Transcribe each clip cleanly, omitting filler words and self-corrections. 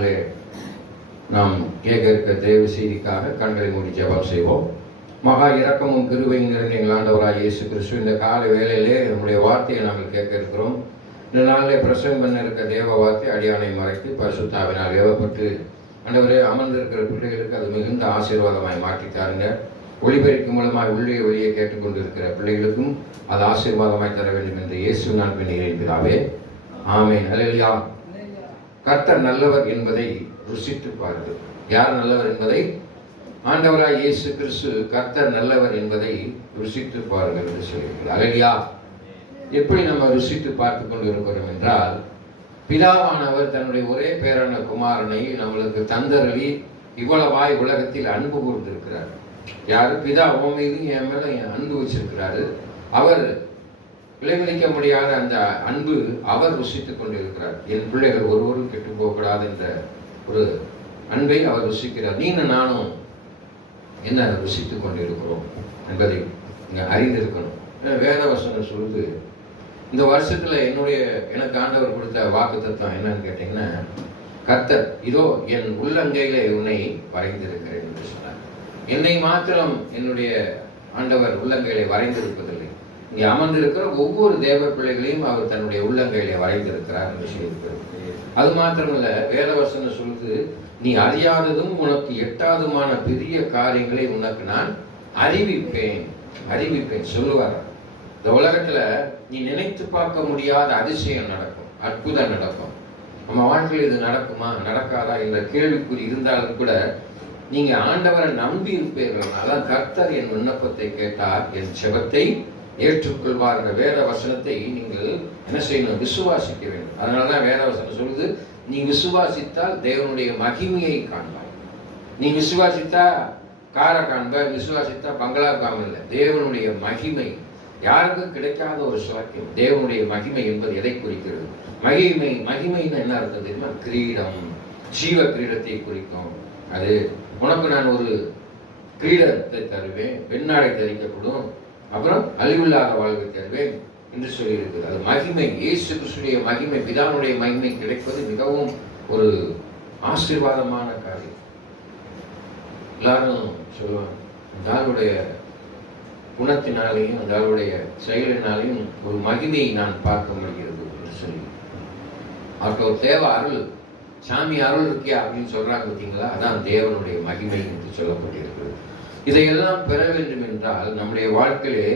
நாளிலே நாம் கேட்க இருக்க தேவ செய்திக்காக கண்களை மூடி ஜெபம் செய்வோம். மகா இரக்கமும் கிருபையும் நிறைந்த எங்கள் ஆண்டவராகிய இயேசு கிறிஸ்து, இந்த கால வேளையிலே நம்முடைய வார்த்தையை நாங்கள் கேட்க இருக்கிறோம். இந்த நாளிலே பிரசவம் பண்ண இருக்க தேவ வார்த்தை அடியானை மறைத்து பரிசுத்தாவினால் ஏவப்பட்டு ஆண்டவரே அமர்ந்திருக்கிற பிள்ளைகளுக்கு அது மிகுந்த ஆசீர்வாதமாய் மாற்றித்தாருங்க. ஒளிபெருக்கி மூலமாய் உள்ளே வெளியே கேட்டுக்கொண்டிருக்கிற பிள்ளைகளுக்கும் அது ஆசீர்வாதமாய் தர வேண்டும் என்று இயேசு நான் வேண்டுகிறேன் பிதாவே, ஆமென். அல்லேலூயா. கர்த்தர் நல்லவர் என்பதை ருசித்து பாருங்கள். யார் நல்லவர் என்பதை? ஆண்டவராய் இயேசு கிறிஸ்து கர்த்தர் நல்லவர் என்பதை ருசித்து பாருங்கள் என்று சொல்லியிருக்கிறார். அல்லேலூயா. எப்படி நம்ம ருசித்து பார்த்து கொண்டு இருக்கிறோம் என்றால், பிதாவானவர் தன்னுடைய ஒரே பேரான குமாரனை நம்மளுக்கு தந்தரளி இவ்வளவாய் உலகத்தில் அன்பு கூர்ந்திருக்கிறார். யாரு? பிதா உன் மீது என் மேல அன்பு வச்சிருக்கிறாரு. அவர் விளைவிக்க முடியாத அந்த அன்பு அவர் ருசித்துக் கொண்டிருக்கிறார். என் பிள்ளைகள் ஒருவரும் கெட்டு போகக்கூடாது என்ற ஒரு அன்பை அவர் ருசிக்கிறார். நீனும் நானும் என்ன ருசித்துக் கொண்டிருக்கிறோம் என்பதை நீங்க அறிந்திருக்கணும். வேத வசனம் சொல்லுது, இந்த வருஷத்துல எனக்கு ஆண்டவர் கொடுத்த வாக்கு தத்துவம் என்னன்னு கேட்டீங்கன்னா, கர்த்தர் இதோ என் உள்ளங்கையிலே உன்னை வரைந்திருக்கிறேன் என்று சொன்னார். என்னை மாத்திரம் என்னுடைய ஆண்டவர் உள்ளங்கையிலே வரைந்திருப்பதில்லை, இங்கே அமர்ந்திருக்கிற ஒவ்வொரு தேவ பிள்ளைகளையும் அவர் தன்னுடைய உள்ளங்கையிலே வரைந்திருக்கிறார் என்று சொல்லியிருக்கிறது. அது மாத்திரமல்ல, வேதவசனம் சொல்லுது, நீ அறியாததும் உனக்கு எட்டாததுமான பெரிய காரியங்களை உனக்கு நான் அறிவிப்பேன் சொல்லுவார். இந்த உலகத்துல நீ நினைத்து பார்க்க முடியாத அதிசயம் நடக்கும், அற்புதம் நடக்கும். நம்ம வாழ்க்கையில் இது நடக்குமா நடக்காதா என்ற கேள்விக்குறி இருந்தாலும் கூட நீங்க ஆண்டவரை நம்பி இருப்பீர்கள். அதான் கர்த்தர் என் விண்ணப்பத்தை கேட்டார், என் செபத்தை ஏற்றுக்கொள்வார் என்ற வேத வசனத்தை நீங்கள் என்ன செய்யணும்? விசுவாசிக்க வேண்டும். அதனாலதான் வேத வசனம் சொல்லுது, நீ விசுவாசித்தால் தேவனுடைய மகிமையை காண்பாய். நீ விசுவாசித்தா காரை காண்பாய், விசுவாசித்தா பங்களா காணல. தேவனுடைய மகிமை யாருக்கும் கிடைக்காத ஒரு சுவாக்கியம். தேவனுடைய மகிமை என்பது எதை குறிக்கிறது? மகிமைன்னு என்ன அர்த்தம் தெரியுமா? கிரீடம், ஜீவ கிரீடத்தை குறிக்கும். அது உனக்கு நான் ஒரு கிரீடத்தை தருவேன், பெண்ணாடை தரிக்கப்படும், அப்புறம் அழிவில்லாத வாழ்வை தருவேன் என்று சொல்லி இருக்குது. அது மகிமை, இயேசு கிறிஸ்துடைய மகிமை, பிதாவுடைய மகிமை கிடைப்பது மிகவும் ஒரு ஆசீர்வாதமான காரியம். எல்லாரும் சொல்லுவாங்க, அந்த ஆளுடைய குணத்தினாலையும் அந்த ஆளுடைய செயலினாலையும் ஒரு மகிமையை நான் பார்க்க முடிகிறது என்று சொல்லி. அவருக்கு ஒரு தேவை அருள், சாமி அருள் இருக்கியா அப்படின்னு சொல்றாங்க பார்த்தீங்களா? அதான் தேவனுடைய மகிமை என்று சொல்லப்பட்டிருக்கிறது. இதையெல்லாம் பெற வேண்டும் என்றால் நம்முடைய வாழ்க்கையிலே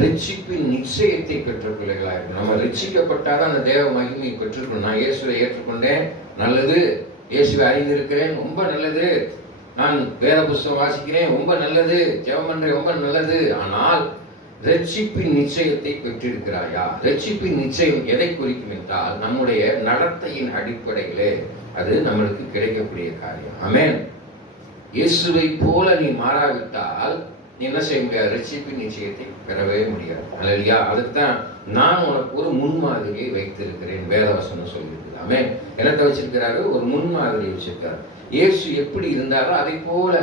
ரட்சிப்பின் நிச்சயத்தை பெற்ற பிள்ளைகளாக இருக்கும். நம்ம ரட்சிக்கப்பட்டாதான் அந்த தேவ மகிமையை பெற்றிருக்கணும். நான் இயேசுவை ஏற்றுக்கொண்டேன், நல்லது. இயேசுவை அறிந்திருக்கிறேன், ரொம்ப நல்லது. நான் வேத புஸ்தகம் வாசிக்கிறேன், ரொம்ப நல்லது. ஜெபம் பண்றேன், ரொம்ப நல்லது. ஆனால் ரட்சிப்பின் நிச்சயத்தை பெற்றிருக்கிறாயா? ரட்சிப்பின் நிச்சயம் எதை குறிக்கும் என்றால், நம்முடைய நடத்தையின் அடிப்படையிலே அது நம்மளுக்கு கிடைக்கக்கூடிய காரியம். ஆமென். இயேசுவை போல நீ மாறாவிட்டால் நீ என்ன செய்ய முடியாது? ரட்சிப்பின் நிச்சயத்தை பெறவே முடியாது. அல்லேலூயா. அதுக்குதான் நான் உனக்கு ஒரு முன்மாதிரியை வைத்திருக்கிறேன் வேதவசனம் சொல்லியிருக்கு. ஆமென். என்னத்தை வச்சிருக்கிறாரு? ஒரு முன்மாதிரியை வச்சிருக்காரு. இயேசு எப்படி இருந்தாரோ அதை போல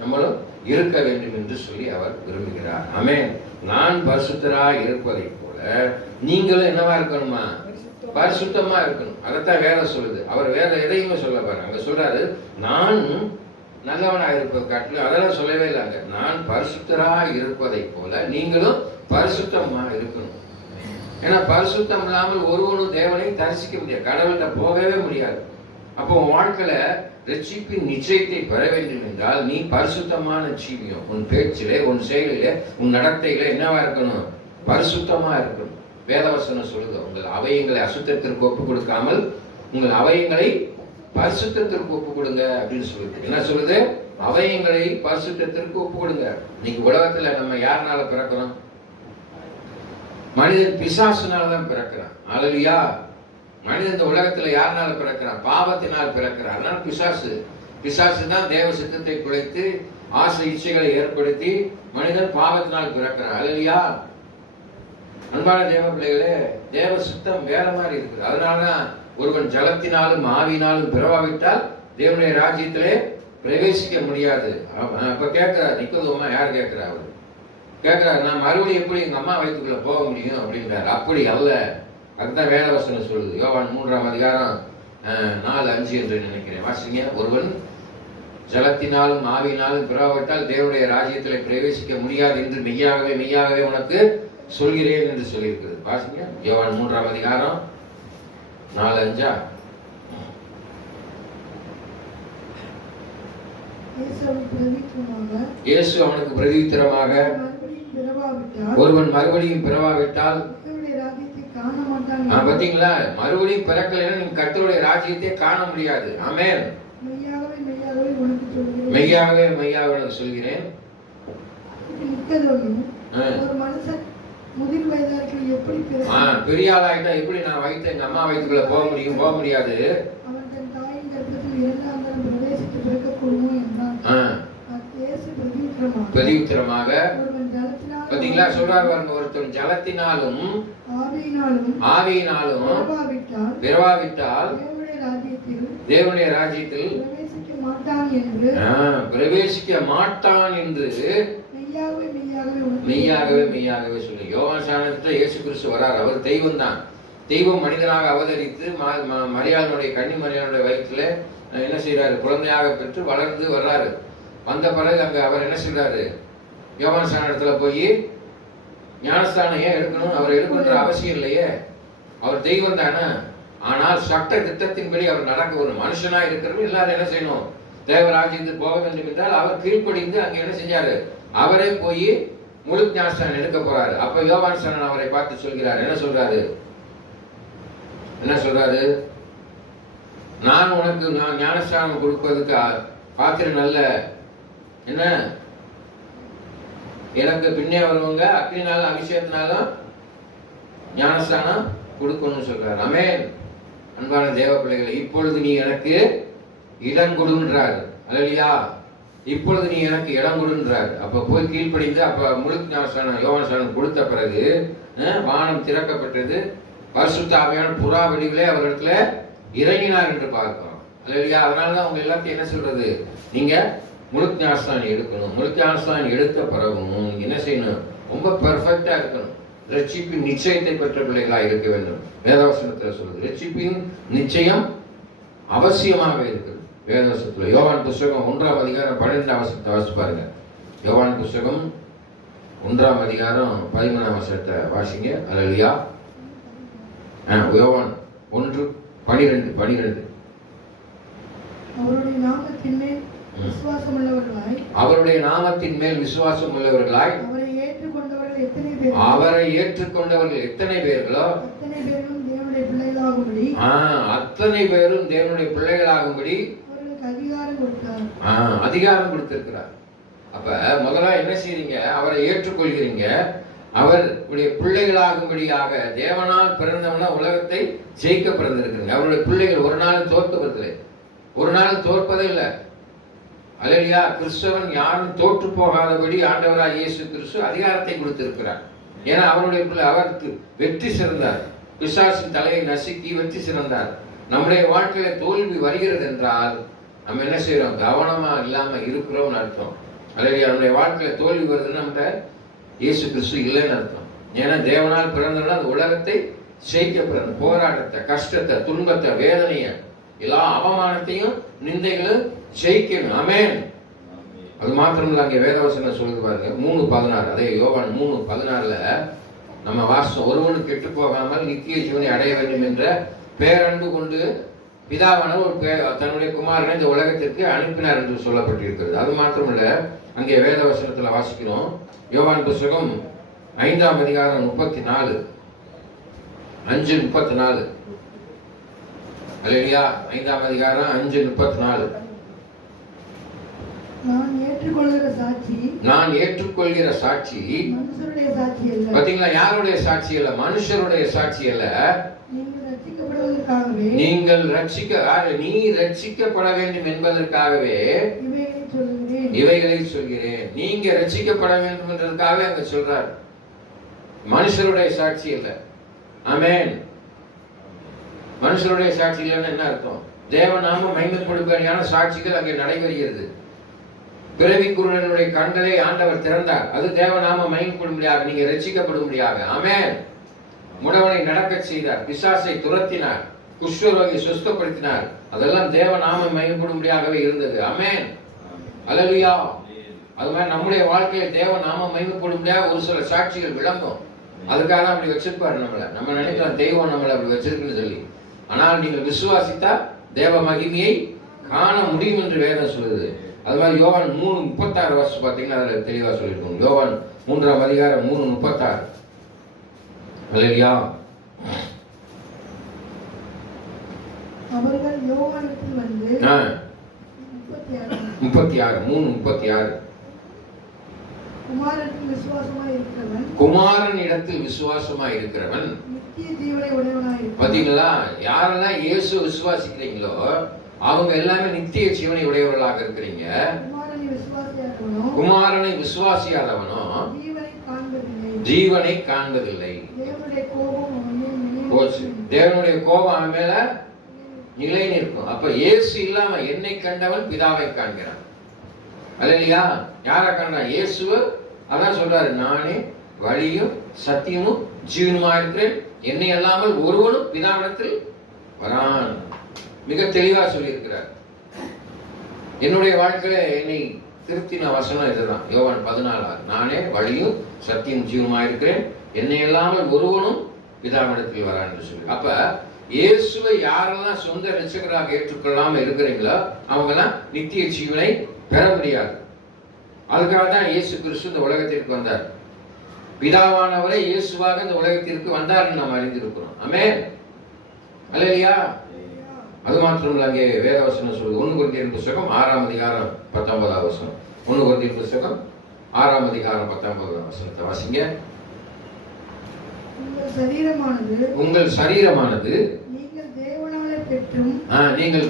நம்மளும் இருக்க வேண்டும் என்று சொல்லி அவர் விரும்புகிறார். ஆமென். நான் பரிசுத்தராய் இருப்பதை போல நீங்களும் என்னவா இருக்கணுமா? பரிசுத்தமா இருக்கணும். அதைத்தான் வேதம் சொல்லுது. அவர் வேற எதையுமே சொல்ல பாருங்க. அங்க சொல்றாரு, நான் நல்லவனாக இருப்பது காட்டிலும் அதெல்லாம் சொல்லவே இல்லைங்க. நான் பரிசுத்தராக இருப்பதை போல நீங்களும் பரிசுத்தமா இருக்கணும். ஏன்னா பரிசுத்தம் இல்லாமல் ஒருவனும் தேவனை தரிசிக்க முடியாது, கடவுள்கிட்ட போகவே முடியாது. அப்போ உன் வாழ்க்கையில ரட்சிப்பின் நிச்சயத்தை பெற வேண்டும் என்றால் நீ பரிசுத்தமான ஜீவியம், உன் பேச்சிலே, உன் செயலிலே, உன் நடத்தையில என்னவா இருக்கணும்? பரிசுத்தமா இருக்கணும். வேதவசனம் சொல்லுது, உங்கள் அவயங்களை அசுத்தத்திற்கு ஒப்பு கொடுக்காமல் உங்கள் அவயங்களை பரிசுத்தத்திற்கு ஒப்பு கொடுங்க அப்படின்னு சொல்லுது. என்ன சொல்லுது? அவயங்களை பரிசுத்தத்திற்கு ஒப்பு கொடுங்க. இன்னைக்கு உலகத்துல நம்ம யாருனால பிறக்கிறோம்? மனிதன் பிசாசுனால்தான் பிறக்கிறான். அல்லேலூயா. மனிதன் இந்த உலகத்துல யாருனால பிறக்கிறான்? பாவத்தினால் பிறக்கிறான். அதனால பிசாசு தான் தேவ சித்தத்தை குலைத்து ஆசை இச்சைகளை ஏற்படுத்தி மனிதன் பாவத்தினால் பிறக்கிறான். அல்லேலூயா. அன்பான தேவ பிள்ளைகளே, தேவ சித்தம் வேற மாதிரி இருக்குது. அதனாலதான் ஒருவன் ஜலத்தினாலும் ஆவியினாலும் பிறவாவிட்டால் தேவனுடைய ராஜ்யத்திலே பிரவேசிக்க முடியாது. அப்ப கேட்கிறார் நிக்கோதேமா, யார் கேட்கிறா? அவர் கேட்கிறார், நான் மறுபடியும் எப்படி எங்க அம்மா வயிற்றுக்குள்ள போக முடியும் அப்படின்றார். அப்படி அல்ல. அதுதான் வேதவசனம் சொல்லுது. யோவான் 3ஆம் அதிகாரம் 4:5 என்று நினைக்கிறேன். வாசிங்க. ஒருவன் ஜலத்தினாலும் ஆவியினாலும் பிறவாவிட்டால் தேவனுடைய ராஜ்யத்திலே பிரவேசிக்க முடியாது என்று மெய்யாகவே மெய்யாகவே உனக்கு சொல்கிறேன் என்று சொல்லியிருக்கிறது. வாசிங்க. யோவான் 3ஆம் அதிகாரம் 4:5. இயேசு அவனுக்கு பிரதியுத்தரமாக, ஒருவன் மறுபடியும் பிறவாவிட்டால், பாத்தீங்களா, மறுபடியும் பிறக்கலைன்னா நீங்க கர்த்தருடைய ராஜ்யத்தை காண முடியாது. ஆமென். மெய்யாகவே மெய்யாகவே உனக்கு சொல்கிறேன். பெரிய ஆளாயிட்டா எப்படி நான் வயிற்று எங்க அம்மா வயிற்றுக்குள்ள போக முடியும்? போக முடியாது. பிரதியுத்தரமாக பாத்தீங்களா சொல்றாரு பாருங்க, ஒருத்தன் ஜலத்தினாலும் ஆவியினாலும் பிறவாவிட்டால் தேவனுடைய ராஜ்யத்தில் பிரவேசிக்க மாட்டான் என்று மெய்யாகவே மெய்யாகவே சொல்லி. யோவான் ஸ்நானத்துல இயேசு கிறிஸ்து வரார். அவர் தெய்வம் தான். தெய்வம் மனிதனாக அவதரித்து மரியாளுடைய கன்னி மரியாளுடைய வயிற்றுல என்ன செய்யறாரு? குழந்தையாக பெற்று வளர்ந்து வர்றாரு. வந்த பிறகு அங்க அவர் என்ன செய்யறாரு? யோவான் ஸ்நானத்துல போய் ஞானஸ்தானம் ஏன் எடுக்கணும்? அவர் எடுக்கணுன்ற அவசியம் இல்லையே. அவர் தெய்வம் தானே. ஆனால் சட்ட திட்டத்தின்படி அவர் நடக்க ஒரு மனுஷனா இருக்கிறவங்க எல்லாரும் என்ன செய்யணும்? தேவராஜ்யத்துக்கு போக வேண்டும் என்றால் அவர் கீழ்ப்படிந்து அங்க என்ன செஞ்சாரு? அவரே போய் முழு ஞானஸ்தானம் எடுக்க போறாரு. அப்ப யோவான் ஸ்நானன் அவரை பார்த்து சொல்கிறார். என்ன சொல்றாரு? என்ன சொல்றாரு? நான் உனக்கு ஞானஸ்தானம் கொடுப்பதுக்கு பாத்திரம் நல்ல, என்ன, எனக்கு பின்னே வருவங்க அக்னினாலும் அபிஷேகத்தினாலும் ஞானஸ்தானம் கொடுக்கணும்னு சொல்றாரு. ஆமென். அன்பான தேவ பிள்ளைகளை, இப்பொழுது நீ எனக்கு இடம் கொடுன்றாரு. அல்லையா? இப்பொழுது நீ எனக்கு இடம் கொடுன்றாரு. அப்ப போய் கீழ்ப்படிந்து அப்ப முழு ஞானஸ்தானம் யோவான் ஸ்நானம் கொடுத்த பிறகு வானம் திறக்கப்பட்டது. பரிசுத்த ஆவியான புறா வடிவிலே அவரிடத்துல இறங்கினார் என்று பார்க்கிறோம். அல்லையா? அதனாலதான் அவங்க எல்லாத்தையும் என்ன சொல்றது? நீங்க முழு ஞானஸ்தானம் எடுக்கணும். முழு ஞானஸ்தானம் எடுத்த பிறகும் என்ன செய்யணும்? ரொம்ப பெர்ஃபெக்டா இருக்கணும். ரட்சிப்பின் நிச்சயத்தை பெற்ற பிள்ளைகளா இருக்க வேண்டும். வேதவசனத்தில் சொல்லுது ரட்சிப்பின் நிச்சயம் அவசியமாக இருக்குது. வேதவசனத்துல யோவான் புஸ்தகம் 1ஆம் அதிகாரம் 12ஆம் வசனத்தை வாசிச்சு பாருங்க. யோவான் புஸ்தகம் 1ஆம் அதிகாரம் 13ஆம் வசனத்தை வாசிங்க. அல்லேலூயா. யோவான் 1:12 அவருடைய நாமத்தின் மேல் விசுவாசம் உள்ளவர்களாய் அவரை ஏற்றுக்கொண்டவர்கள் எத்தனை பேர்களோ அத்தனை பேரும் தேவனுடைய பிள்ளைகளாகும்படி அதிகாரம் கொடுத்திருக்கிறார். அப்ப முதல்ல என்ன செய்றீங்க? அவரை ஏற்றுக்கொள்கிறீங்க. அவருடைய பிள்ளைகளாகும்படியாக தேவனால் பிறந்தவனா உலகத்தை ஜெயிக்க பிறந்திருக்கிறீங்க. அவருடைய பிள்ளைகள் ஒரு நாள் தோற்கவில்லை, ஒரு நாள் தோற்பதே இல்லை. அல்லேலூயா. கிறிஸ்தவன் யாரும் தோற்று போகாதபடி ஆண்டவராய் இயேசு கிறிஸ்து அதிகாரத்தை கொடுத்திருக்கிறார். ஏன்னா அவருக்கு வெற்றி சிறந்தார். பிசாசின் தலையை நசுக்கி வெற்றி சிறந்தார். நம்முடைய வாழ்க்கையில தோல்வி வருகிறது என்றால் நம்ம என்ன செய்யறோம்? கவனமா இல்லாம இருக்கிறோம்னு அர்த்தம். அல்லேலூயா. நம்முடைய வாழ்க்கையில தோல்வி வருதுன்னு நம்ம இயேசு கிறிஸ்து இல்லைன்னு அர்த்தம். ஏன்னா தேவனால் பிறந்தவனா அந்த உலகத்தை ஜெயிக்க பிறந்த போராட்டத்தை, கஷ்டத்தை, துன்பத்தை, வேதனையை, எல்லா அவமானத்தையும் நிந்தைகளும் ஜெயிக்கணும். ஆமென். அது மாத்திரம் இல்ல, அங்கே வேதவசனம் சொல்லுது பாருங்க 3:16. அதே யோவான் 3:16 நம்ம வாசம், ஒருவனுக்கு கெட்டு போகாமல் நித்திய ஜீவனை அடைய வேண்டும் என்ற பேரன்பு கொண்டு பிதாவானவர் ஒரு தன்னுடைய குமாரனை இந்த உலகத்திற்கு அனுப்பினார் என்று சொல்லப்பட்டிருக்கிறது. அது மாத்திரமல்ல, அங்கே வேதவசனத்துல வாசிக்கிறோம். யோவான் புஸ்தகம் 5ஆம் அதிகாரம் 34 5:34. அல்லேலூயா. 5ஆம் அதிகாரம் 5:34. நான் ஏற்றுக்கொள்கிற சாட்சி மனுஷருடைய சாட்சி அல்ல. பாத்தீங்களா? யாருடைய சாட்சி அல்ல? மனுஷருடைய சாட்சி அல்ல. நீங்கள் நீ ரட்சிக்கப்பட வேண்டும் என்பதற்காகவே இவைகளை சொல்கிறேன். நீங்க ரட்சிக்கப்பட வேண்டும் என்றதுக்காக அங்க சொல்றார். மனுஷருடைய சாட்சி அல்ல. ஆமென். மனுஷருடைய சாட்சி இல்லைன்னு என்ன அர்த்தம்? தேவநாம மகிமைப்படும்படியான சாட்சிகள் அங்கே நடைபெறுகிறது. பிறவி குருடனுடைய கண்களை ஆண்டவர் திறந்தார். அது தேவநாம மகிமைப்படும்படியாக, நீங்க ரட்சிக்கப்படும்படியாக. ஆமென். முடவனை நடக்க செய்தார், பிசாசை துரத்தினார். குஷ்டரோகியை சுஸ்தப்படுத்தினார். அதெல்லாம் தேவ நாம மகிமைப்படும்படியாகவே இருந்தது. ஆமென். அல்லேலூயா. அது மாதிரி நம்முடைய வாழ்க்கையில தேவ நாம மகிமைப்படும்படியாக ஒரு சில சாட்சிகள் விளங்கும். அதுக்காக அப்படி வச்சிருப்பாரு நம்மளை. நம்ம நினைக்கலாம் தெய்வம் நம்மளை அப்படி வச்சிருக்குன்னு சொல்லி. ஆனால் நீங்கள் விசுவாசித்தா தேவ மகிமையை காண முடியும் என்று வேதம் சொல்லுது. அது மாதிரி யோவான் 3:36 வருஷம் பார்த்தீங்கன்னா அதுல தெளிவா சொல்லியிருக்கோம். யோவான் 3ஆம் அதிகாரம் 3:36. அல்லேலூயா. அவர்கள் யோவானிடத்தில் வந்து 36 குமாரனிடத்தில் விசுவாசமாய் இருக்கிறவன் நித்திய ஜீவனை உடையவனாய் இருக்கிறான். பாத்தீங்களா? யாரெல்லாம் இயேசு விசுவாசிக்கிறீங்களோ அவங்க எல்லாமே நித்திய ஜீவனை உடையவர்களாக இருக்கிறீங்க. குமாரனை விசுவாசியாதவனோ ஜீவனை காண்பதில்லை. தேவனுடைய கோபம் அவன் மேல நிலை நிற்கும். அப்ப இயேசு இல்லாம என்னை கண்டவன் பிதாவை காண்கிறான். அல்லேலூயா. யாரை காண்றான்? இயேசுவ. அதான் சொல்றாரு, நானே வழியும் சத்தியமும் ஜீவனுமா இருக்கிறேன், என்னை அல்லாமல் ஒருவனும் பிதாவிடத்தில் வரான். மிக தெளிவா சொல்லி இருக்கிறார். என்னுடைய வாழ்க்கையில என்னை திருத்தின வசனம் இதுதான். யோவான் 14, நானே வழியும் சத்தியம் ஜீவனுமா இருக்கிறேன், என்னை அல்லாமல் ஒருவனும் பிதாவிடத்தில் வரான் என்று சொல்லி. அப்ப இயேசுவை யாரெல்லாம் சொந்த ரட்சகராக ஏற்றுக்கொள்ளாம இருக்கிறீங்களோ அவங்கெல்லாம் நித்திய ஜீவனை பெற முடியாது. அதுக்காக தான் இயேசு கிறிஸ்து இந்த உலகத்திற்கு வந்தார். பிதாவானவரே இயேசுவாக இந்த உலகத்திற்கு வந்தார் நாம் அறிந்திருக்கிறோம். ஆமென். அல்லேலூயா. அது மாத்திரமல்ல, அங்கே வேதவசனம் சொல்லுது. 1 கொரிந்தியர் புத்தகம் 6ஆம் அதிகாரம் 19ஆம் வசனம். 1 கொரிந்தியர் புத்தகம் 6ஆம் அதிகாரம் 19ஆம் வசனத்தை வாசிங்க. உங்கள் சரீரமானது நீங்கள்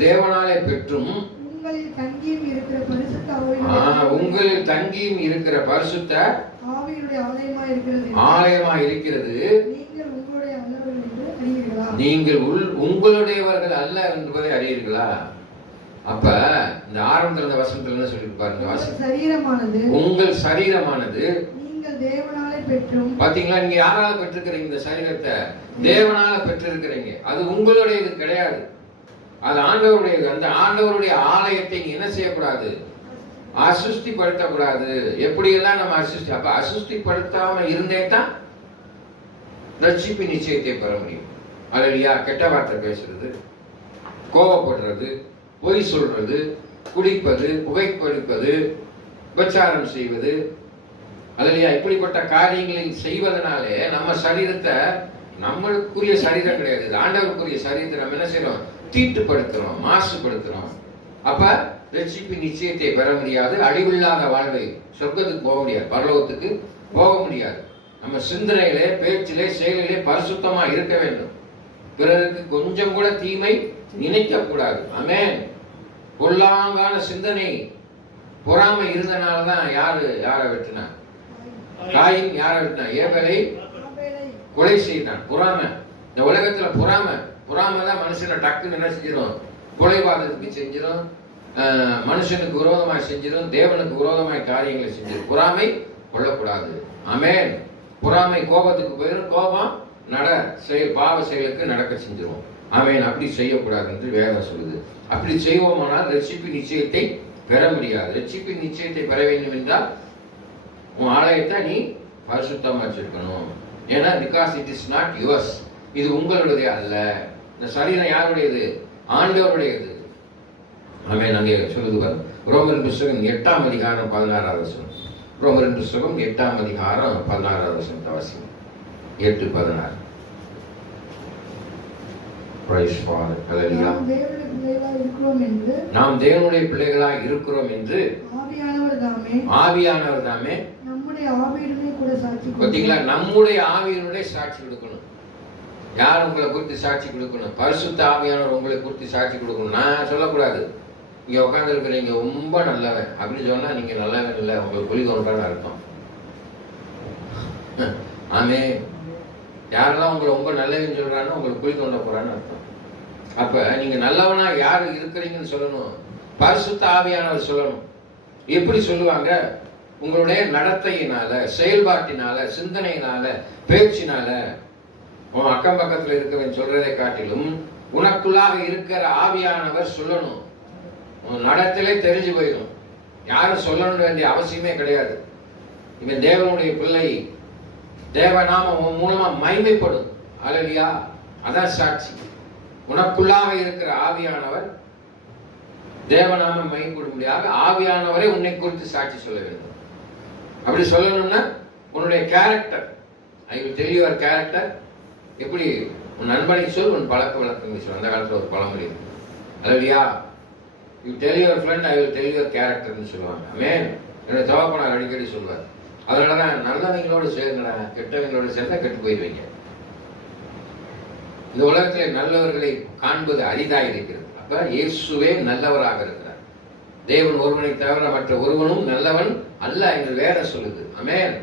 தேவனாலே பெற்றும் உங்களில் தங்கியும் இருக்கிற பரிசுத்த ஆலயமாய் இருக்கிறது. நீங்கள் உங்களுடையவர்கள் அல்ல என்பதை அறியீர்களா? அப்ப இந்த ஆரம்பத்துல இந்த வசனத்துல என்ன சொல்லி பாருங்க. உங்கள் சரீரமானது தேவனாலே பெற்றும். பாத்தீங்களா? நீங்க யாரால பெற்றிருக்கிறீங்க? இந்த சரீரத்தை தேவனால பெற்றிருக்கிறீங்க. அது உங்களுடையது கிடையாது, அது ஆண்டவருடையது. அந்த ஆண்டவருடைய ஆலயத்தை நீங்க என்ன செய்யக்கூடாது? அசுஸ்திப்படுத்தக்கூடாது. எப்படி எல்லாம் நம்ம அப்ப அசுஸ்திப்படுத்தாம இருந்தே தான் ரட்சிப்பு நிச்சயத்தை பெற முடியும். அல்லேலூயா. கெட்ட வார்த்தை பேசுறது, கோபப்படுறது, பொய் சொல்றது, குடிப்பது, புகைப்பிடிப்பது, விபச்சாரம் செய்வது, அல்லேலூயா, இப்படிப்பட்ட காரியங்களை செய்வதனாலே நம்ம சரீரத்தை, நம்மளுக்குரிய சரீரம் கிடையாது, ஆண்டவருக்குரிய சரீரத்தை நம்ம என்ன செய்யறோம்? தீட்டுப்படுத்துறோம், மாசுபடுத்துறோம். அப்ப ரட்சிப்பு நிச்சயத்தை பெற முடியாது. அழிவில்லாத வாழ்வை, சொர்க்கத்துக்கு போக முடியாது, பரலோகத்துக்கு போக முடியாது. நம்ம சிந்தனையிலே, பேச்சிலே, செயலிலே பரிசுத்தமா இருக்க வேண்டும். பிறருக்கு கொஞ்சம் கூட தீமை நினைக்க கூடாது. ஆமென். பொல்லாங்கான சிந்தனை, பொறாமை இருந்தனாலதான் யாரை வெட்டினா? காயின் யாரை வெட்டினா? ஏபேலை கொலை செய்தான். பொறாமை. இந்த உலகத்துல பொறாமை தான் மனுஷனை டக்குன்னு என்ன செஞ்சிடும்? கொலைபாதத்துக்கு செஞ்சிடும், மனுஷனுக்கு விரோதமாய் செஞ்சிடும், தேவனுக்கு விரோதமாய் காரியங்களை செஞ்சிடும். பொறாமை கொள்ளக்கூடாது. ஆமென். பொறாமை கோபத்துக்கு போயிடும், கோபம் பாவ செயலுக்கு நடக்க செஞ்சிடும். ஆமென். அப்படி செய்யக்கூடாது என்று வேதம் சொல்லுது. அப்படி செய்வோமானால் ரட்சிப்பு நிச்சயத்தை பெற முடியாது. ரட்சிப்பு நிச்சயத்தை பெற வேண்டும் என்றால் உன் ஆலயத்தை நீ பரிசுத்தமா வச்சிருக்கணும். ஏன்னா because it is not yours, இது உங்களுடைய அல்ல. இந்த சரீரம் யாருடையது? ஆண்டவருடையது. ஆமென். அங்கே சொல்லுது பாருங்க, ரோமர் புத்தகம் 8ஆம் அதிகாரம் 16ஆவது வசனம். ரோமர் புத்தகம் 8ஆம் அதிகாரம் 16ஆவது வசனத்தை வாசிங்க. 8:16. Praise Father. Hallelujah. நாம் தேவனுடைய பிள்ளைகளாய் இருக்கிறோம் என்று ஆவியானவர் தாமே நம்முடைய ஆவியினுடைய கூட சாட்சி. பாத்தீங்களா? நம்முடைய ஆவியினுடைய சாட்சி கொடுக்கணும். யார் உங்களை குறித்து சாட்சி கொடுக்கணும்? பரிசுத்த ஆவியானவர் உங்களை குறித்து சாட்சி கொடுக்கணும். நான் சொல்லக்கூடாது, இங்க உட்கார்ந்து இருக்கிறீங்க ரொம்ப நல்லவன் அப்படின்னு சொன்னா நீங்க நல்லவன் இல்லை, உங்களுக்கு குழி தோன்றான்னு அர்த்தம். ஆமே. யாரெல்லாம் உங்களை ரொம்ப நல்லவன்னு சொல்றான்னு உங்களுக்கு குழி தோண்ட போறான்னு அர்த்தம். அப்ப நீங்க நல்லவனா யாரு இருக்கிறீங்கன்னு சொல்லணும், பரிசுத்த ஆவியானவர் சொல்லணும். எப்படி சொல்லுவாங்க? உங்களுடைய நடத்தையினால, செயல்பாட்டினால, சிந்தனையினால, பேச்சினால. உன் அக்கம் பக்கத்துல இருக்கவன் சொல்றதை காட்டிலும் உனக்குள்ளாக இருக்கிற ஆவியானவர் சொல்லணும். உன் நடத்திலே தெரிஞ்சு போயிடும். யாரும் சொல்லணும் வேண்டிய அவசியமே கிடையாது. இவன் தேவனுடைய பிள்ளை, தேவநாமம் உன் மூலமா மகிமைப்படும். அல்லேலூயா. அதான் சாட்சி. உனக்குள்ளாக இருக்கிற ஆவியானவர் தேவநாமம் மகிமைப்படும்படியாக ஆவியானவரை உன்னை குறித்து சாட்சி சொல்ல வேண்டும். அப்படி சொல்லணும்னா உன்னுடைய character, I will tell your character. எப்படி உன் நண்பனை சொல், உன் பழக்க வழக்கங்கள் சொல். அந்த காலத்தில் ஒரு பழமொழி இருக்கு. Hallelujah. You tell your friend, I will tell your கேரக்டர்னு சொல்லுவாங்க. ஆமென். என்னுடைய தகப்பனார் அடிக்கடி சொல்வார். அதனாலதான் நல்லவங்களோடு சேருங்கடா, கெட்டவங்களோடு சேர்ந்தா கெட்டு போயிடுவீங்க. இந்த உலகத்திலே நல்லவர்களை காண்பது அரிதாக இருக்கிறது. அப்ப இயேசுவே நல்லவராக இருக்கிறார். தேவன் ஒருவனை தவிர மற்ற ஒருவனும் நல்லவன் அல்ல என்று வேதம் சொல்லுது. ஆமென்.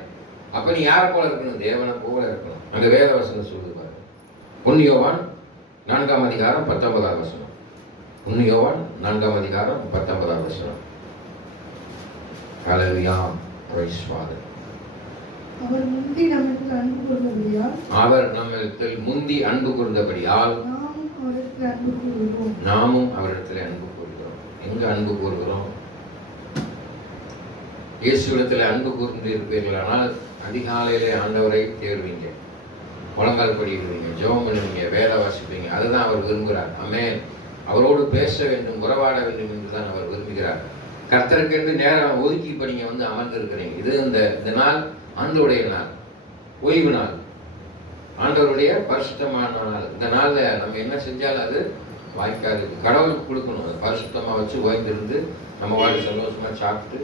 அப்ப நீ யாரை போல இருக்கணும்? தேவனை போல இருக்கணும். அங்க வேத வசனம் சொல்லுது பாரு. 1 யோவான் 4ஆம் அதிகாரம் 19ஆம் வசனம். 1 யோவான் 4ஆம் அதிகாரம் 19ஆம் வசனம். ஹல்லேலூயா. Price father. அவர் முந்தி நம்மிடத்தில் அன்பு கூர்ந்தபடியால் நாமும் அவரிடத்தில் அன்பு கூறுகிறோம். எங்க அன்பு கூறுகிறோம்? இயேசுவிடத்தில் அன்பு கூர்ந்து இருப்பீர்களானால் அதிகாலையிலே ஆண்டவரை தேடுவீங்க, முழங்கால் படிடுவீங்க, ஜெபம் பண்ணுவீங்க, வேத வாசிப்பீங்க. அதுதான் அவர் விரும்புகிறார். ஆமென். அவரோடு பேச வேண்டும், உறவாட வேண்டும் என்றுதான் அவர் விரும்புகிறார். கர்த்தருக்கு நேரம் ஒதுக்கி இப்ப நீங்க வந்து அமர்ந்திருக்கிறீங்க. இது இந்த நாள் ஆண்டவருடைய நாள், ஓய்வு நாள், ஆண்டவருடைய பரிசுத்தமான நாள். இந்த நாள்ல நம்ம என்ன செஞ்சாலும் அது வாய்க்காது. கடவுளுக்கு கொடுக்கணும். அது பரிசுத்தமா வச்சு ஓய்ந்திருந்து நம்ம வாழ்க்கை சந்தோஷமா சாப்பிட்டு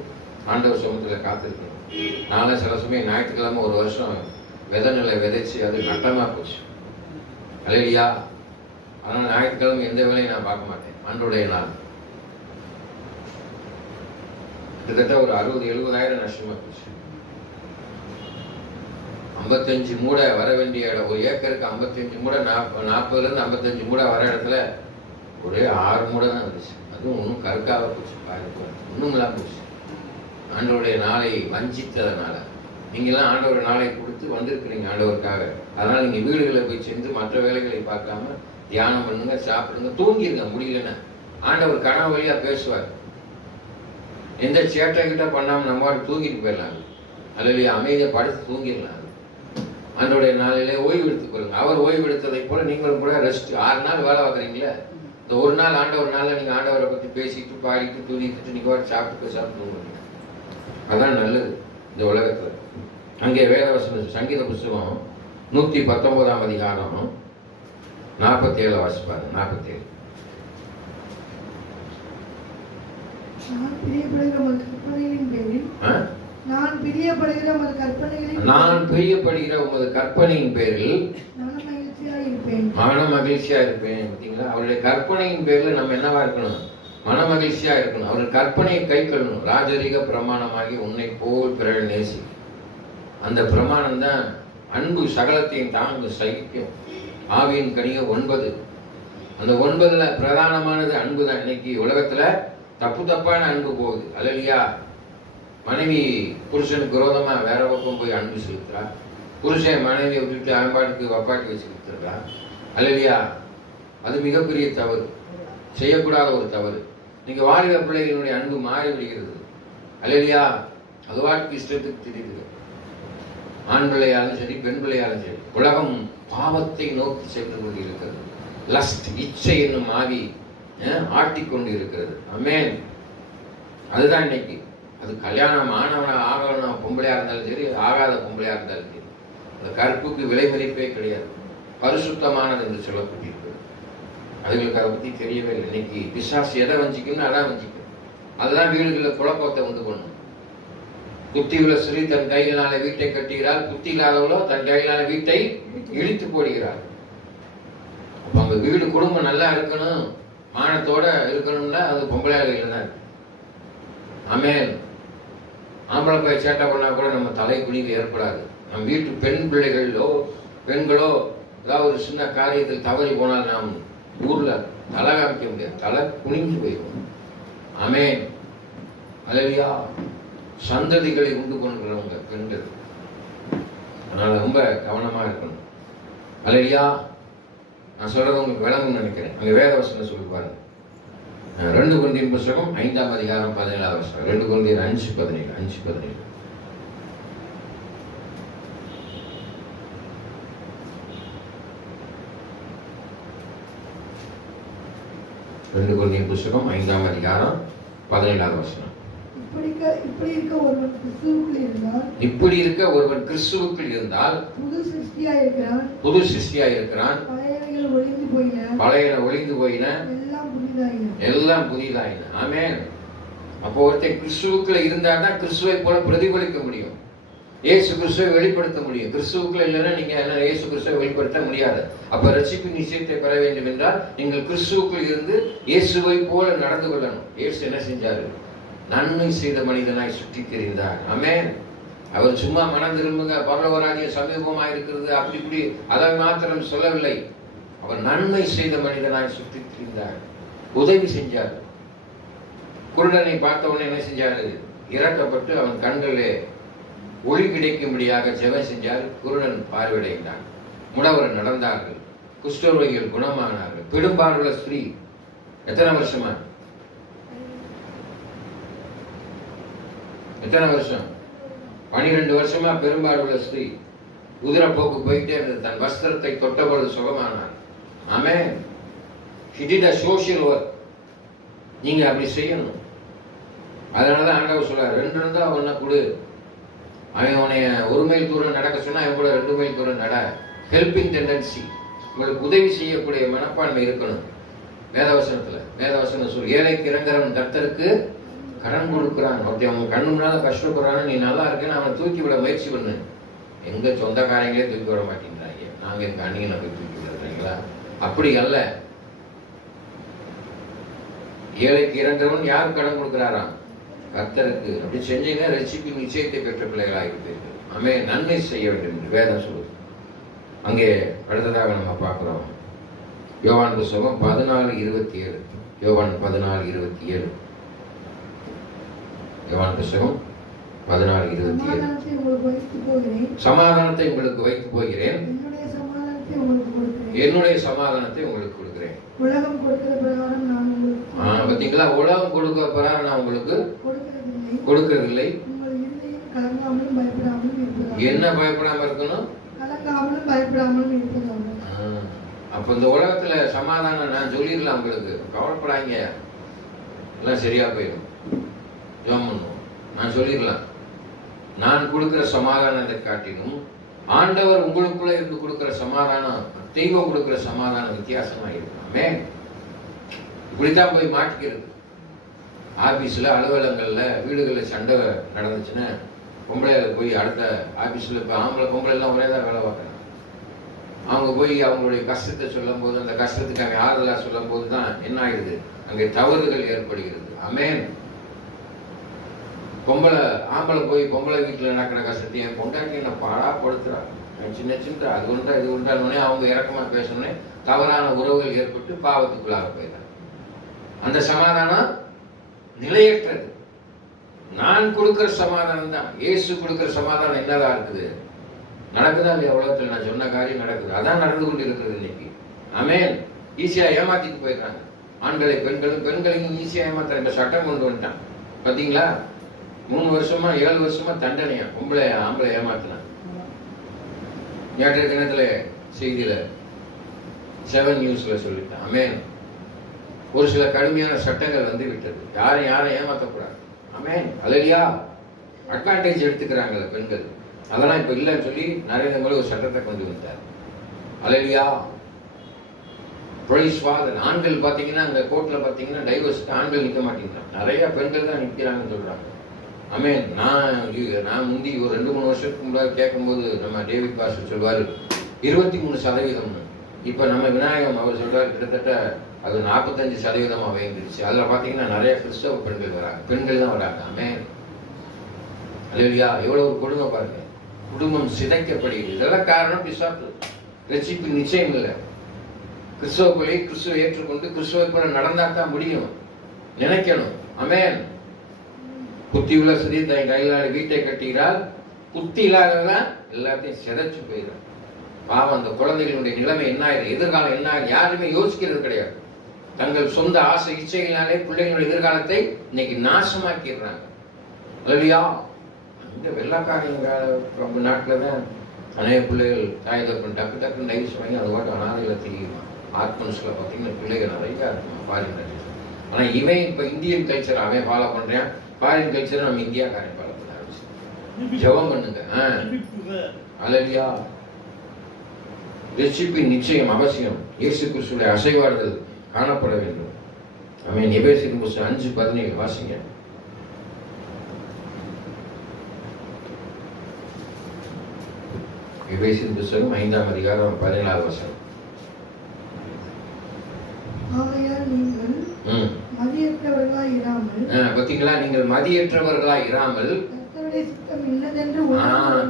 ஆண்டவர் சமூகத்துல காத்திருக்கணும். நாளை சில சமயம் ஞாயிற்றுக்கிழமை ஒரு வருஷம் விதை நிலை விதைச்சு அது நட்டமா போச்சு. அல்லேலூயா. ஆனால் ஞாயிற்றுக்கிழமை எந்த வேலையும் நான் பார்க்க மாட்டேன். ஆண்டவருடைய நாள். கிட்டத்தட்ட ஒரு 60,000-70,000 நஷ்டமா போச்சு. 55 மூடை வர வேண்டிய இடம், ஒரு ஏக்கருக்கு 55 மூடை, 40-லேருந்து 55 மூடை வர இடத்துல ஒரே 6 மூடை தான் வந்துச்சு. அதுவும் ஒன்றும் கருக்காக போச்சு. ஒன்றும் இல்லாம போச்சு. ஆண்டவருடைய நாளை வஞ்சித்ததுனால. நீங்களாம் ஆண்டவர் நாளை கொடுத்து வந்திருக்கிறீங்க ஆண்டவருக்காக. அதனால நீங்க வீடுகளை போய் சென்று மற்ற வேலைகளை பார்க்காம தியானம் பண்ணுங்க, சாப்பிடுங்க, தூங்கிருங்க. முடியலன்னா ஆண்டவர் கனவு வழியா பேசுவார். எந்த சேட்டை கிட்ட பண்ணாம நம்ம தூங்கிட்டு போயிடலாம். அல்லது அமைதியை படுத்து தூங்கிடலாம். ஆண்டவருடைய நாளிலே ஓய்வு எடுத்துக் கொள்ளுங்க. அவர் ஓய்வு எடுத்ததை போல நீங்களும் கூட ரெஸ்ட். 6 நாள் வேலை பார்க்குறீங்களே, இந்த ஒரு நாள் ஆண்டவர் நாளில் நீங்க ஆண்டவரை பத்தி பேசிட்டு பாடிட்டு துணிக்கிட்டு நீங்க சாப்பிட்டு சாப்பிட்டு. அதான் நல்லது இந்த உலகத்துல. அங்கே வேதவசனம் சங்கீத புஸ்தகம் 119ஆம் அதிகாரம் 47 வாசிப்பாரு. 47. நான் பிரியப்படுகிற உமது கற்பனையின் பேரில் மன மகிழ்ச்சியா இருப்பேன். பார்த்தீங்களா? அவருடைய கற்பனையின் பேரில் நம்ம என்னவா இருக்கணும்? மன மகிழ்ச்சியா இருக்கணும். அவருடைய கற்பனையை கை கொள்ளணும். ராஜரீக பிரமாணமாகி உன்னை போல் பிறர் நேசி. அந்த பிரமாணம் தான் அன்பு சகலத்தையும் தாங்கு சகிக்கும். ஆவியின் கனிக 9. அந்த 9ல பிரதானமானது அன்பு தான். இன்னைக்கு உலகத்துல தப்பான அன்பு போகுது. அல்லேலூயா. மனைவி புருஷனுக்கு விரோதமா வேற பக்கம் போய் அன்பு செலுத்துறா. புருஷன் மனைவியை விட்டுட்டு அம்பாட்டுக்கு வப்பாட்டி வச்சு கொடுத்துருக்கா. அல்லேலூயா. அது மிகப்பெரிய தவறு, செய்யக்கூடாத ஒரு தவறு. நீங்க வாலிப பிள்ளைகளுடைய அன்பு மாறி விடுகிறது. அல்லேலூயா. அது வாட்டுக்கு இஷ்டத்துக்கு தெரியுது. ஆண் பிள்ளையாலும் சரி, பெண் பிள்ளையாலும் சரி, உலகம் பாவத்தை நோக்கி சென்று கொண்டு இருக்கிறது. லஸ்ட், இச்சை என்னும் ஆவி ஆட்டிக்கொண்டு இருக்கிறது. ஆமென். அதுதான் இன்னைக்கு. அது கல்யாணம் ஆனவனா ஆகணும் பொம்பளையா இருந்தாலும் சரி, ஆகாத பொம்பளையா இருந்தாலும் சரி, அந்த கற்புக்கு விலை மதிப்பே கிடையாது. பரிசுத்தமானது என்று சொல்லப்பட்டிருக்கு. அதுகளுக்கு அதை பத்தி தெரியவே இல்லை. இன்னைக்கு பிசாசு எதை வஞ்சிக்கணும்னு அதான் வஞ்சிக்கும். அதுதான் வீடுகளில் குழப்பத்தை உண்டு பண்ணும். புத்தி உள்ள ஸ்திரீ தன் கையினால வீட்டை கட்டுகிறாள், புத்தி இல்லாதவளோ தன் கையினால வீட்டை இழுத்து போடுகிறாள். அப்ப அவங்க வீடு குடும்பம் நல்லா இருக்கணும், மானத்தோட இருக்கணும்னா அது பொம்பளை கையில தான் இருக்கு. ஆமென். ஆம்பளை போய் சேட்டை பண்ணா கூட நம்ம தலை குனிவு ஏற்படாது. நம்ம வீட்டு பெண்களோ ஏதாவது ஒரு சின்ன காரியத்தில் தவறி போனால் நாம் ஊர்ல தலை காமிக்க முடியாது, தலை குனிஞ்சு போயிடும். ஆமென். அல்லேலூயா. சந்ததிகளை உண்டு கொண்டுறவங்க பெண்கள். அதனால ரொம்ப கவனமா இருக்கணும். அல்லேலூயா. நான் சொல்றது உங்களுக்கு விளங்கும்னு நினைக்கிறேன். அங்க வேத வசனம் சொல்லி பாருங்க. 2 கொரிந்தியர் புத்தகம் 5ஆம் அதிகாரம் 17ஆம் வசனம். 2 கொரிந்தியர் 5:17. 5:17. 2 கொரிந்தியர் புத்தகம் 5ஆம் அதிகாரம் 17ஆம் வசனம். இப்படி இருக்க ஒருவன் கிறிஸ்துவுக்குள் இருந்தால் புது சிருஷ்டியாய் இருக்கிறான். பழையன ஒழிந்து போயின, எல்லாம் புதிதாயின. ஆமென். அப்போ ஒருத்தன் கிறிஸ்துவுக்குள்ள இருந்தா தான் கிறிஸ்துவை போல பிரதிபலிக்க முடியும், இயேசு கிறிஸ்துவை வெளிப்படுத்த முடியும். கிறிஸ்துவுக்குள்ள இல்லைன்னா நீங்க இயேசு கிறிஸ்துவை வெளிப்படுத்த முடியாது. அப்ப ரட்சிப்பின் நிச்சயத்தை பெற வேண்டும் என்றால் நீங்கள் கிறிஸ்துவுக்குள் இருந்து இயேசுவை போல நடந்து கொள்ளணும். இயேசு என்ன செஞ்சாரு? நன்மை செய்த மனிதனாய் சுற்றி தெரிந்தார். ஆமென். அவர் சும்மா மனம் திரும்புங்க, பரலோகராஜ்யம் சமீபமாக இருக்கிறது அப்படி இப்படி அதை மாத்திரம் சொல்லவில்லை. அவர் நன்மை செய்த மனிதனாய் சுற்றி தெரிந்தார், உதவி செஞ்சார். குருடனை பார்த்த உடனே என்ன செஞ்சாரு? இறக்கப்பட்டு அவன் கண்களிலே ஒளி கிடைக்கும்படியாக ஜெபம் செஞ்சார். குருடன் பார்வையடைந்தார், முடவர் நடந்தார்கள், குஷ்டரோகிகள் குணமானார்கள். பெரும்பாலுள்ள ஸ்திரீ எத்தனை வருஷமா? எத்தனை வருஷம்? 12 வருஷமா பெரும்பாலுள்ள ஸ்திரீ உதிரப்போக்கு போயிட்டே இருந்தது. தன் வஸ்திரத்தை தொட்டபொழுது சுகமானார். ஆமென். He did a social work. நீங்க அப்படி செய்யணும். அதனாலதான் ஆண்டவர் சொல்றார், 2 இருந்தா ஒன்ன கொடு. அவன் உன்னை 1 மைல் தூரம் நடக்க சொன்னா அவன் கூட 2 மைல் தூரம் நட. ஹெல்பிங் டெண்டன்சி, உங்களுக்கு உதவி செய்யக்கூடிய மனப்பான்மை இருக்கணும். வேதவசனம் சொல்லு, ஏழைக்கு இறங்குறவன் கர்த்தருக்கு கடன் கொடுக்குறான். ஒருத்தன் அவங்க கண்ணு முன்னால கஷ்டப்படுறான்னு நீ நல்லா இருக்குன்னு அவனை தூக்கி விட முயற்சி பண்ணு. எங்க சொந்தக்காரங்களே தூக்கி விட மாட்டேங்கிறாங்க, நாங்க எங்க அண்ணிகளை போய் தூக்கி விடுறீங்களா? அப்படி அல்ல. ஏழைக்கு இறங்குறவன் யார் கடன் கொடுக்கிறாராம்? கர்த்தருக்கு. அப்படி செஞ்சீங்கன்னா ரட்சிப்பின் நிச்சயத்தை பெற்ற பிள்ளைகளாக இருப்பீர்கள். ஆமென். நன்மை செய்ய வேண்டும் என்று வேதம் சொல்லுது. அங்கே அடுத்ததாக நம்ம பார்க்கிறோம் யோவான் புத்தகம் 14:27. யோவான் 14:27. யோவான் புத்தகம் 14:27. சமாதானத்தை உங்களுக்கு வைத்து போகிறேன், என்னுடைய சமாதானத்தை உங்களுக்கு கொடுக்கிறேன். உலகம் கொடுக்கிற பிரகாரம் நான் உங்களுக்கு பாத்தீங்களா? உலகம் கொடுக்கிற பிரகாரம் நான் உங்களுக்கு கொடுக்கறதில்லை. என்ன பயப்படாம இருக்கணும்? கலங்காமலும் பயப்படாமலும் இருக்கணும். அப்ப இந்த உலகத்துல சமாதானம் நான் சொல்லிடலாம் உங்களுக்கு, கவலைப்படாங்க, எல்லாம் சரியா போயிடும், ஜெபம் பண்ணுவோம், நான் சொல்லிடலாம். நான் கொடுக்கிற சமாதானத்தை காட்டிலும் ஆண்டவர் உங்களுக்குள்ள இருந்து கொடுக்கிற சமாதானம், தெய்வம் கொடுக்கிற சமாதானம் வித்தியாசமா இருக்கணுமே. இப்படித்தான் போய் மாட்டிக்கிறது. ஆபீஸ்ல, அலுவலகங்கள்ல, வீடுகள்ல சண்டை நடந்துச்சுன்னா பொம்பளை போய் அடுத்த ஆபீஸ்ல இப்போ பொம்பளை எல்லாம் ஒரே தான் வேலை பார்க்கறாங்க. அவங்க போய் அவங்களுடைய கஷ்டத்தை சொல்லும் போது, அந்த கஷ்டத்துக்கு அவங்க ஆறுதலா சொல்லும் போது தான் என்ன ஆயிடுது? அங்கே தவறுகள் ஏற்படுகிறது. ஆமென். ஆம்பளை போய் பொம்பளை வீட்டில் நடக்கிற கஷ்டத்தை என் பொண்டாட்டி என்ன பாடாப்படுத்துறாங்க, சின்ன சின்ன அது உண்டா இது உண்டானோடனே அவங்க இறக்கமா பேசணுன்னே தவறான உறவுகள் ஏற்பட்டு பாவத்துக்குள்ளாக போயிடுறாங்க. அந்த சமாதானம் நிலையற்றது. நான் கொடுக்கிற சமாதானம் தான். இயேசு கொடுக்கிற சமாதானம் என்னதான் இருக்குது? நடக்குதா இல்லையா? உலகத்தில் நான் சொன்ன காரியம் நடக்குது, அதான் நடந்து கொண்டு இருக்கிறது இன்னைக்கு. ஆமென். ஈஸியா ஏமாத்திட்டு போயிடுறாங்க. ஆண்களை பெண்களையும் ஈஸியா ஏமாத்துற இந்த சட்டம் கொண்டு வந்துட்டான். பாத்தீங்களா? 3 வருஷமா 7 வருஷமா தண்டனையா ஆம்பளை ஏமாத்தினான். நேற்றைய தினத்துல செய்தியில 7 நியூஸ்ல சொல்லிட்டான். ஆமென். ஒரு சில கடுமையான சட்டங்கள் வந்து விட்டது. யாரும் ஏமாத்தக்கூடாது. ஆமென். அல்லேலூயா. அட்வான்டேஜ் எடுத்துக்கிறாங்கல்ல பெண்கள், அதெல்லாம் இப்ப இல்லைன்னு சொல்லி நரேந்திர மோடி ஒரு சட்டத்தை கொண்டு வந்தார். அல்லேலூயா. Praise father. ஆண்கள் பாத்தீங்கன்னா அங்க கோர்ட்ல பாத்தீங்கன்னா டைவர்ஸ்க்கு ஆண்கள் நிக்க மாட்டேங்கிறாங்க, நிறைய பெண்கள் தான் நிக்கிறாங்கன்னு சொல்றாங்க. ஆமென். நான் முந்தி ஒரு 2-3 வருஷத்துக்கு முன்னாடி கேட்கும்போது நம்ம டேவிட் பாஸ்டர் சொல்வாரு 23%. இப்ப நம்ம விநாயகம் அவர் சொல்றாரு கிட்டத்தட்ட அது 45% உயர்ந்துருச்சு. அதுல பாத்தீங்கன்னா நிறைய கிறிஸ்தவ பெண்கள் வராங்க, பெண்கள் தான் வராங்க. ஆமென். அல்லேலூயா. எவ்வளவு ஒரு கொடுமை பாருங்க. குடும்பம் சிதைக்கப்படுகிறது. இதெல்லாம் காரணம் பிசாசு. ரட்சிப்பு நிச்சயம் இல்லை. கிறிஸ்தவ பிள்ளை கிறிஸ்துவை ஏற்றுக்கொண்டு கிறிஸ்துவை போல நடந்தாத்தான் முடியும் நினைக்கணும். ஆமென். புத்தி உள்ள ஸ்திரீ தன் கையிலான வீட்டை கட்டுகிறாள், புத்தி இல்லாதவன் எல்லாத்தையும் சிதைச்சு போயிடும். பாவம் அந்த குழந்தைகளுடைய நிலைமை என்ன ஆயிடும், எதிர்காலம் என்ன ஆயிடும், யாருமே யோசிக்கிறது கிடையாது. தங்கள் சொந்த ஆசை இச்சைகளாலே பிள்ளைகளுடைய எதிர்காலத்தை இன்னைக்கு நாசமாக்கிடுறாங்க. இல்லையா? இந்த வெள்ளக்காரங்க நாட்டில் தான் அநேக பிள்ளைகள் தாய் தகப்பன் டக்கு டக்குன்னு டைவர்ஸ் வாங்கி அது பாட்டு அனாதைகளை தெரியுமா. ஆத்மன்ஸ்ல பார்த்தீங்கன்னா பிள்ளைகள் நிறையா இருக்குமா ஃபாரின் கல்ச்சர். ஆனால் இவன் இப்போ இந்தியன் கல்ச்சர் அவன் ஃபாலோ பண்ணுறான், ஃபாரின் கல்ச்சர் நம்ம இந்தியாக்காரன் ஃபாலோ பண்ண ஆரம்பிச்சு. ஜெபம் பண்ணுங்க. அல்லையா? ரட்சிப்பின் நிச்சயம் அவசியம். இயேசு கிறிஸ்துவின் அசைவாடுதல் காணப்பட வேண்டும். ஆமென். எபேசியர் புத்தகம் 5:17 வாசிங்க. எபேசியர் புத்தகம் 5ஆம் அதிகாரம் 17வது வசனம். ஆகையால் நீங்கள் மதியற்றவர்களாய் இராமல், பாத்தீங்களா, நீங்கள் மதியற்றவர்களாய் இராமல் கர்த்தருடைய சித்தம் இன்னதென்று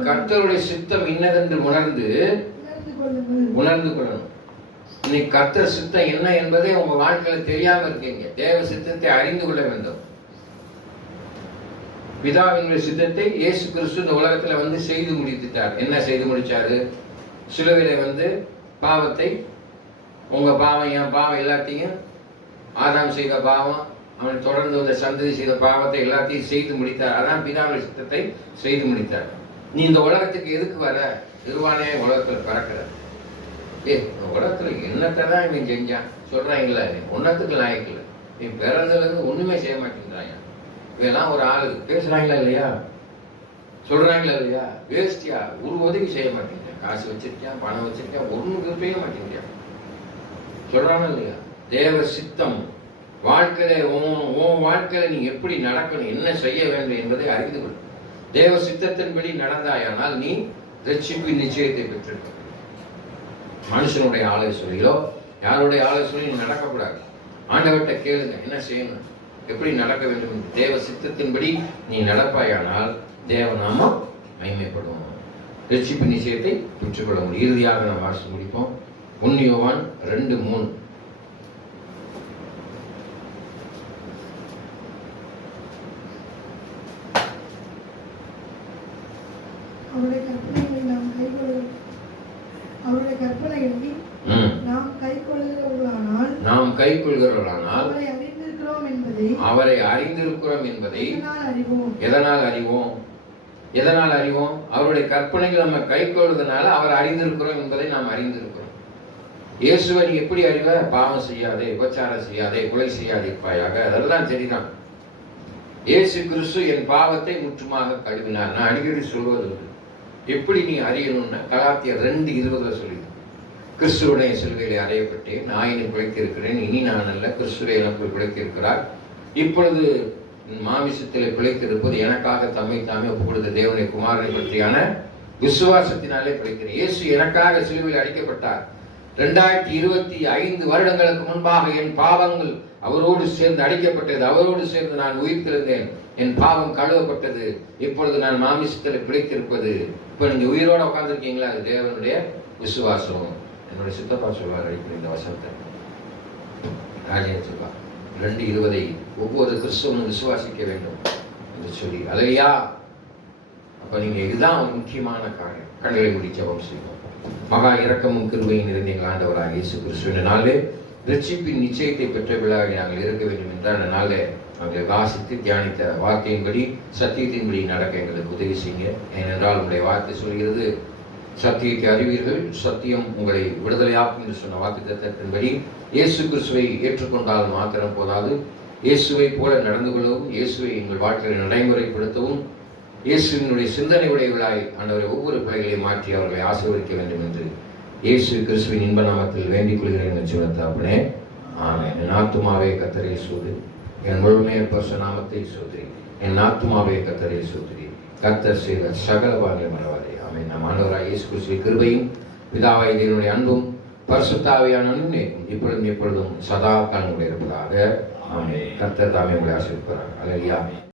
கர்த்தருடைய சித்தம் இன்னதென்று உணர்ந்து கொள்ளணும். இன்னைக்கு கர்த்தர் சித்தம் என்ன என்பதை உங்க வாழ்க்கையில தெரியாம இருக்கீங்க. தேவ சித்தத்தை அறிந்து கொள்ள வேண்டும். பிதாவினுடைய சித்தத்தை இயேசு கிறிஸ்து இந்த உலகத்துல வந்து செய்து முடித்துட்டார். என்ன செய்து முடிச்சாரு? சிலுவையில வந்து பாவத்தை, உங்க பாவம் என் பாவம் எல்லாத்தையும், ஆதாம் செய்த பாவம், அவன் தொடர்ந்து வந்த சந்ததி செய்த பாவத்தை எல்லாத்தையும் செய்து முடித்தார். அதான் பிதாவினுடைய சித்தத்தை செய்து முடித்தார். நீ இந்த உலகத்துக்கு எதுக்கு வர? திருவானே உலகத்துல பிறக்கிற. உலகத்துல என்னத்தை தான் இவன் செஞ்சான் சொல்றாங்கல்ல, ஒன்னத்துக்கு லாயக்கில்லை. நீ பிறந்ததுல இருந்து ஒண்ணுமே செய்ய மாட்டேங்கிறாங்க. இவெல்லாம் ஒரு ஆளு பேசுறாங்களா இல்லையா, சொல்றாங்களா இல்லையா? வேஸ்டியா, ஒரு உதவி செய்ய மாட்டேங்கிறான். காசு வச்சிருக்கேன், பணம் வச்சிருக்கேன், ஒண்ணுக்கு செய்ய மாட்டேங்கிறான். சொல்றாங்க இல்லையா? தேவ சித்தம் வாழ்க்கையில உன் வாழ்க்கையில நீ எப்படி நடக்கணும், என்ன செய்ய வேண்டும் என்பதை அறிந்து கொள். தேவ சித்தத்தின்படி நடந்தாயானால் நீ ரட்சிப்பின் நிச்சயத்தை பெற்றிருக்க. மனுஷனுடைய ஆலோசனையிலோ யாருடைய ஆலோசனையும் நடக்கக்கூடாது. ஆண்டவர்கிட்ட கேளுங்க, என்ன செய்யணும், எப்படி நடக்க வேண்டும். தேவ சித்தத்தின்படி நீ நடப்பாயானால் தேவ நாமம் மகிமைப்படும். ரட்சிப்பின் நிச்சயத்தை பெற்றுக்கொள்ள முடியும். இறுதியாக நாம் வாசித்து முடிப்போம். 1 யோவான் 2:3. அவருடைய கற்பனைகளை நாம் கைக்கொள்கிறவர்களானால் அவரை அறிந்திருக்கிறோம் என்பதை எதனால் அறிவோம்? அவருடைய கற்பனைகள் நம்ம கைக்கொள்வதனால அவர் அறிந்திருக்கிறோம் என்பதை நாம் அறிந்திருக்கிறோம். இயேசுவை நீ எப்படி அறிவ? பாவம் செய்யாதே, விபச்சாரம் செய்யாதே, கொலை செய்யாதே இருப்பாயாக, அதெல்லாம் சரிதான். இயேசு கிறிஸ்து என் பாவத்தை முற்றுமாக கழுவினார். நான் அடிக்கடி சொல்வது எப்படி நீ அறியணும்னா கலாத்தியர் 2:20 சொல்லிது. கிறிஸ்துவுடைய சிலுவையிலே அறையப்பட்டேன், நான் பிழைத்திருக்கிறேன், இனி நான் அல்ல, கிறிஸ்துவை எனக்குள் பிழைத்திருக்கிறார். இப்பொழுது மாமிசத்திலே பிழைத்திருப்பது எனக்காக தம்மை தாமே ஒப்புக் கொடுத்த தேவனுடைய குமாரனை பற்றியான விசுவாசத்தினாலே பிழைக்கிறேன். இயேசு எனக்காக சிலுவையில் அடிக்கப்பட்டார். 2025 வருடங்களுக்கு முன்பாக என் பாவங்கள் அவரோடு சேர்ந்து அடிக்கப்பட்டது, அவரோடு சேர்ந்து நான் உயிர்த்திருந்தேன், என் பாவம் கழுவப்பட்டது. இப்பொழுது நான் மாமிசத்தில் பிழைத்திருப்பது. இப்ப நீங்க உயிரோட உட்கார்ந்துருக்கீங்களா? அது தேவனுடைய விசுவாசம். என்னுடைய சித்தப்பா சொல்வார் அடிக்கடி இந்த வசனத்தை, ராஜேன் சொல்வார் 2:20 ஒவ்வொரு கிறிஸ்தவனும் விசுவாசிக்க வேண்டும் என்று சொல்லி. அலையா, அப்ப நீங்க இதுதான் ஒரு முக்கியமான காரியம். கண்களை மூடி ஜெபம் செய்வோம். மகா இரக்கமும் கிருபையும் நிறைந்த எங்கள் ஆண்டவராக இயேசு கிறிஸ்துவின் நாளே ரட்சிப்பின் நிச்சயத்தை பெற்ற விழாவில் நாங்கள் இருக்க வேண்டும் என்ற நாளே நாங்கள் வாசித்து தியானித்த வார்த்தையின்படி சத்தியத்தின்படி நடக்க எங்களுக்கு உதவி செய்யுங்க. ஏனென்றால் உங்களுடைய வார்த்தை சொல்கிறது, சத்தியத்தை அறிவீர்கள், சத்தியம் உங்களை விடுதலையாக்கும் என்று சொன்ன வாக்குத்தத்தத்தின்படி இயேசு கிறிஸ்துவை ஏற்றுக்கொண்டால் மாத்திரம் போதாது, இயேசுவை போல நடந்து கொள்ளவும், இயேசுவை எங்கள் வாழ்க்கையை நடைமுறைப்படுத்தவும், இயேசுவினுடைய சிந்தனை உடையவர்களாய் ஆண்டவரை ஒவ்வொரு பிள்ளைகளையும் மாற்றி அவர்களை ஆசீர்வதிக்க வேண்டும் என்று இயேசு கிறிஸ்துவின் இன்ப நாமத்தில் வேண்டிக் கொள்கிறேன் என்று சொன்னதாப்பனே. ஆமென். என் ஆத்துமாவே கர்த்தரை சோதரி, என் முழுமையர் பரிசுத்த நாமத்தை சோதரி, என் ஆத்துமாவே கர்த்தரை சோதரி, கர்த்தர் செய்த சகல பாக்கியம் மறவாதே. ஆமென். நம் ஆண்டவராகிய இயேசு கிறிஸ்துவின் கிருபையும் பிதாவாகிய தேவனுடைய அன்பும் பரிசுத்த ஆவியான அன்பும் இப்பொழுதும் எப்பொழுதும் சதா காலம் இருப்பதாக. ஆமென். கர்த்தர் தாமே உங்களை ஆசீர்வதிப்பார். அல்லேலூயா.